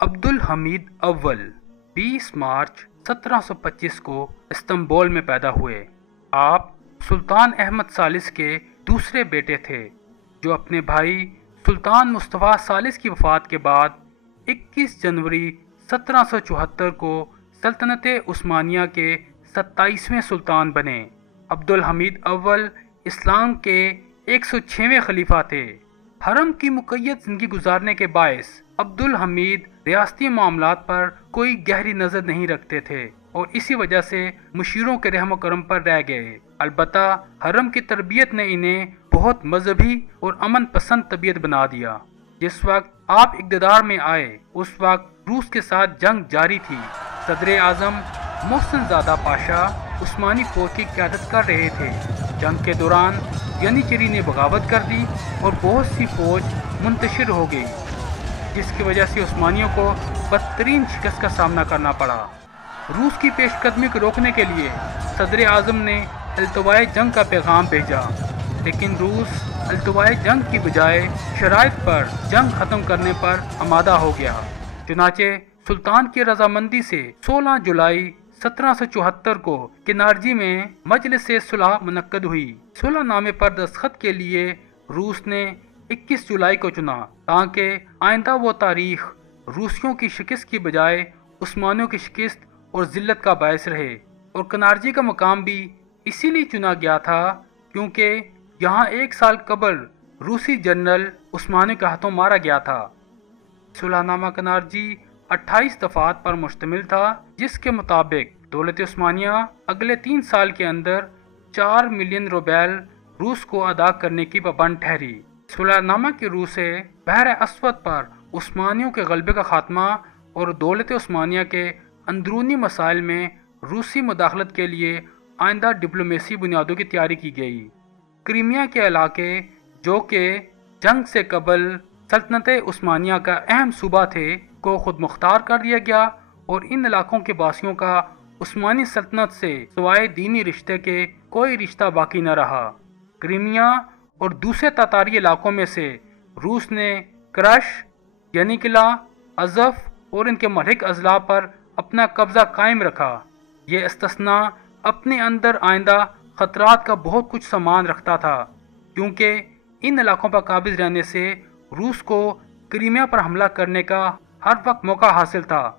عبدالحمید اول 20 مارچ 1725 کو استنبول میں پیدا ہوئے۔ آپ سلطان احمد ثالث کے دوسرے بیٹے تھے، جو اپنے بھائی سلطان مصطفیٰ ثالث کی وفات کے بعد 21 جنوری 1774 کو سلطنت عثمانیہ کے 27ویں سلطان بنے۔ عبدالحمید اول اسلام کے 106ویں خلیفہ تھے۔ حرم کی مقید زندگی گزارنے کے باعث عبدالحمید ریاستی معاملات پر کوئی گہری نظر نہیں رکھتے تھے اور اسی وجہ سے مشیروں کے رحم و کرم پر رہ گئے۔ البتہ حرم کی تربیت نے انہیں بہت مذہبی اور امن پسند طبیعت بنا دیا۔ جس وقت آپ اقتدار میں آئے اس وقت روس کے ساتھ جنگ جاری تھی۔ صدر اعظم محسن زادہ پاشا عثمانی فوج کی قیادت کر رہے تھے۔ جنگ کے دوران ینیچری نے بغاوت کر دی اور بہت سی فوج منتشر ہو گئی، جس کی وجہ سے عثمانیوں کو بدترین شکست کا سامنا کرنا پڑا۔ روس کی پیش قدمی کو روکنے کے لیے صدر اعظم نے التوائے جنگ کا پیغام بھیجا، لیکن روس التوائے جنگ کی بجائے شرائط پر جنگ ختم کرنے پر آمادہ ہو گیا۔ چنانچہ سلطان کی رضامندی سے 16 جولائی 1774 کو کنارجی میں مجلس صلح منعقد ہوئی۔ صلح نامے پر دستخط کے لیے روس نے 21 جولائی کو چنا، تاکہ آئندہ وہ تاریخ روسیوں کی شکست کی بجائے عثمانیوں کی شکست اور ذلت کا باعث رہے۔ اور کنارجی کا مقام بھی اسی لیے چنا گیا تھا کیونکہ یہاں 1 سال قبل روسی جنرل عثمانیوں کے ہاتھوں مارا گیا تھا۔ صلح نامہ کنارجی 28 دفعات پر مشتمل تھا، جس کے مطابق دولت عثمانیہ اگلے 3 سال کے اندر 4 ملین روبیل روس کو ادا کرنے کی پابند ٹھہری۔ صلح نامہ کی روح سے بحر اسود پر عثمانیوں کے غلبے کا خاتمہ اور دولت عثمانیہ کے اندرونی مسائل میں روسی مداخلت کے لیے آئندہ ڈپلومیسی بنیادوں کی تیاری کی گئی۔ کرائمیا کے علاقے، جو کہ جنگ سے قبل سلطنت عثمانیہ کا اہم صوبہ تھے، کو خود مختار کر دیا گیا اور ان علاقوں کے باسیوں کا عثمانی سلطنت سے سوائے دینی رشتے کے کوئی رشتہ باقی نہ رہا۔ کرائمیا اور دوسرے تاتاری علاقوں میں سے روس نے کرش، ینیکلا، ازف اور ان کے ملحق اضلاع پر اپنا قبضہ قائم رکھا۔ یہ استثناء اپنے اندر آئندہ خطرات کا بہت کچھ سامان رکھتا تھا، کیونکہ ان علاقوں پر قابض رہنے سے روس کو کرائمیا پر حملہ کرنے کا ہر وقت موقع حاصل تھا۔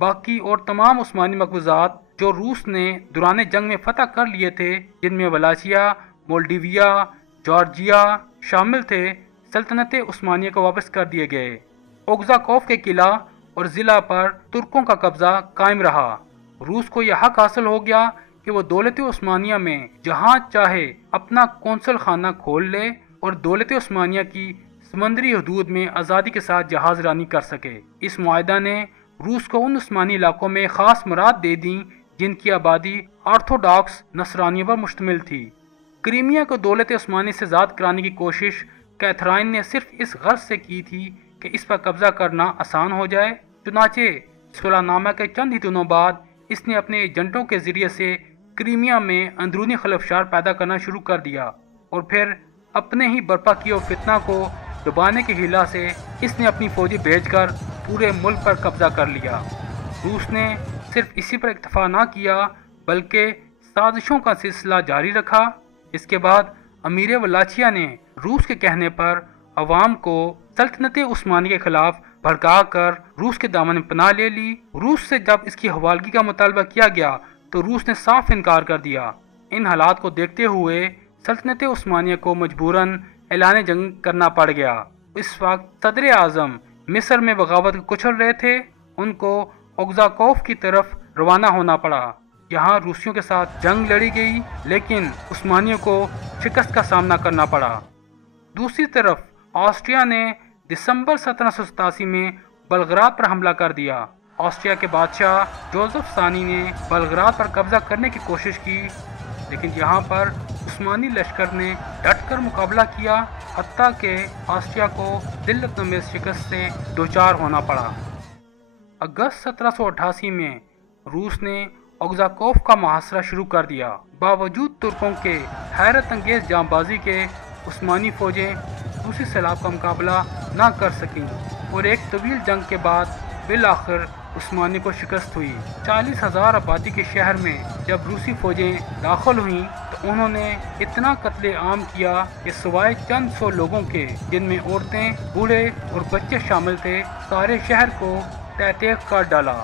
باقی اور تمام عثمانی مقبوضات جو روس نے دوران جنگ میں فتح کر لیے تھے، جن میں ولاچیا، مولڈیویا، جارجیا شامل تھے، سلطنت عثمانیہ کو واپس کر دیے گئے۔ اوگزاکوف کے قلعہ اور ضلع پر ترکوں کا قبضہ قائم رہا۔ روس کو یہ حق حاصل ہو گیا کہ وہ دولت عثمانیہ میں جہاں چاہے اپنا قونصل خانہ کھول لے اور دولت عثمانیہ کی سمندری حدود میں آزادی کے ساتھ جہاز رانی کر سکے۔ اس معاہدہ نے روس کو ان عثمانی علاقوں میں خاص مراد دے دیں جن کی آبادی آرتھوڈاکس نصرانیوں پر مشتمل تھی۔ کرائمیا کو دولت عثمانی سے آزاد کرانے کی کوشش کیتھرائن نے صرف اس غرض سے کی تھی کہ اس پر قبضہ کرنا آسان ہو جائے۔ چنانچہ صلح نامہ کے چند ہی دنوں بعد اس نے اپنے ایجنٹوں کے ذریعے سے کرائمیا میں اندرونی خلفشار پیدا کرنا شروع کر دیا اور پھر اپنے ہی برپا کیے ہوئے فتنہ کو دبانے کی ہیلا سے اس نے اپنی فوجی بھیج کر پورے ملک پر قبضہ کر لیا۔ روس نے صرف اسی پر اکتفا نہ کیا بلکہ سازشوں کا سلسلہ جاری رکھا۔ اس کے بعد امیر ولاچیا نے روس کے کہنے پر عوام کو سلطنت عثمانی کے خلاف بھڑکا کر روس کے دامن میں پناہ لے لی۔ روس سے جب اس کی حوالگی کا مطالبہ کیا گیا تو روس نے صاف انکار کر دیا۔ ان حالات کو دیکھتے ہوئے سلطنت عثمانیہ کو مجبوراً اعلان جنگ کرنا پڑ گیا۔ اس وقت صدر اعظم مصر میں بغاوت کچل رہے تھے، ان کو اوگزاکوف کی طرف روانہ ہونا پڑا۔ یہاں روسیوں کے ساتھ جنگ لڑی گئی لیکن عثمانیوں کو شکست کا سامنا کرنا پڑا۔ دوسری طرف آسٹریا نے دسمبر 1787 میں بلغراد پر حملہ کر دیا۔ آسٹریا کے بادشاہ جوزف ثانی نے بلغراد پر قبضہ کرنے کی کوشش کی، لیکن یہاں پر عثمانی لشکر نے ڈٹ کر مقابلہ کیا، حتیٰ کہ آسٹریا کو ذلت نمیز شکست سے دوچار ہونا پڑا۔ اگست 1788 میں روس نے اوگزاکوف کا محاصرہ شروع کر دیا۔ باوجود ترکوں کے حیرت انگیز جاں بازی کے عثمانی فوجیں روسی سیلاب کا مقابلہ نہ کر سکیں اور ایک طویل جنگ کے بعد بالآخر عثمانی کو شکست ہوئی۔ 40,000 آبادی کے شہر میں جب روسی فوجیں داخل ہوئیں تو انہوں نے اتنا قتل عام کیا کہ سوائے چند سو لوگوں کے، جن میں عورتیں، بوڑھے اور بچے شامل تھے، سارے شہر کو تہہ تیغ کر ڈالا۔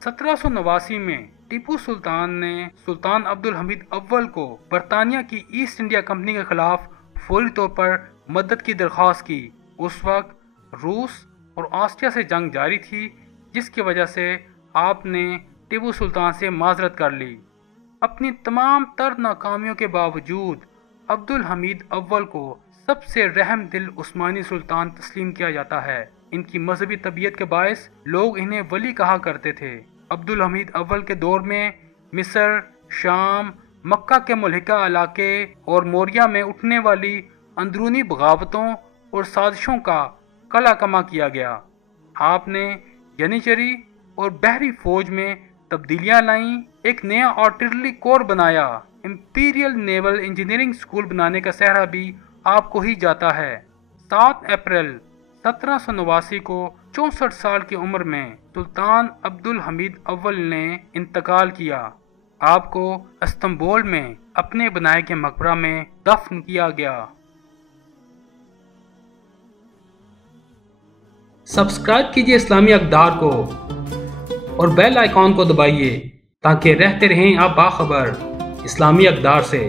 1789 میں ٹیپو سلطان نے سلطان عبدالحمید اول کو برطانیہ کی ایسٹ انڈیا کمپنی کے خلاف فوری طور پر مدد کی درخواست کی۔ اس وقت روس اور آسٹریا سے جنگ جاری تھی، جس کی وجہ سے آپ نے ٹیپو سلطان سے معذرت کر لی۔ اپنی تمام تر ناکامیوں کے باوجود عبدالحمید اول کو سب سے رحم دل عثمانی سلطان تسلیم کیا جاتا ہے۔ ان کی مذہبی طبیعت کے باعث لوگ انہیں ولی کہا کرتے تھے۔ عبدالحمید اول کے دور میں مصر، شام، مکہ کے ملحقہ علاقے اور موریہ میں اٹھنے والی اندرونی بغاوتوں اور سازشوں کا قلع کما کیا گیا۔ آپ نے جنیچری اور بحری فوج میں تبدیلیاں لائیں، ایک نیا آرٹلری کور بنایا، امپیریل نیول انجینئرنگ اسکول بنانے کا سہرا بھی آپ کو ہی جاتا ہے۔ 7 اپریل 1789 کو 64 سال کی عمر میں سلطان عبدالحمید اول نے انتقال کیا۔ آپ کو استنبول میں اپنے بنائے کے مقبرہ میں دفن کیا گیا۔ سبسکرائب کیجئے اسلامی اقدار کو اور بیل آئیکن کو دبائیے تاکہ رہتے رہیں آپ باخبر اسلامی اقدار سے۔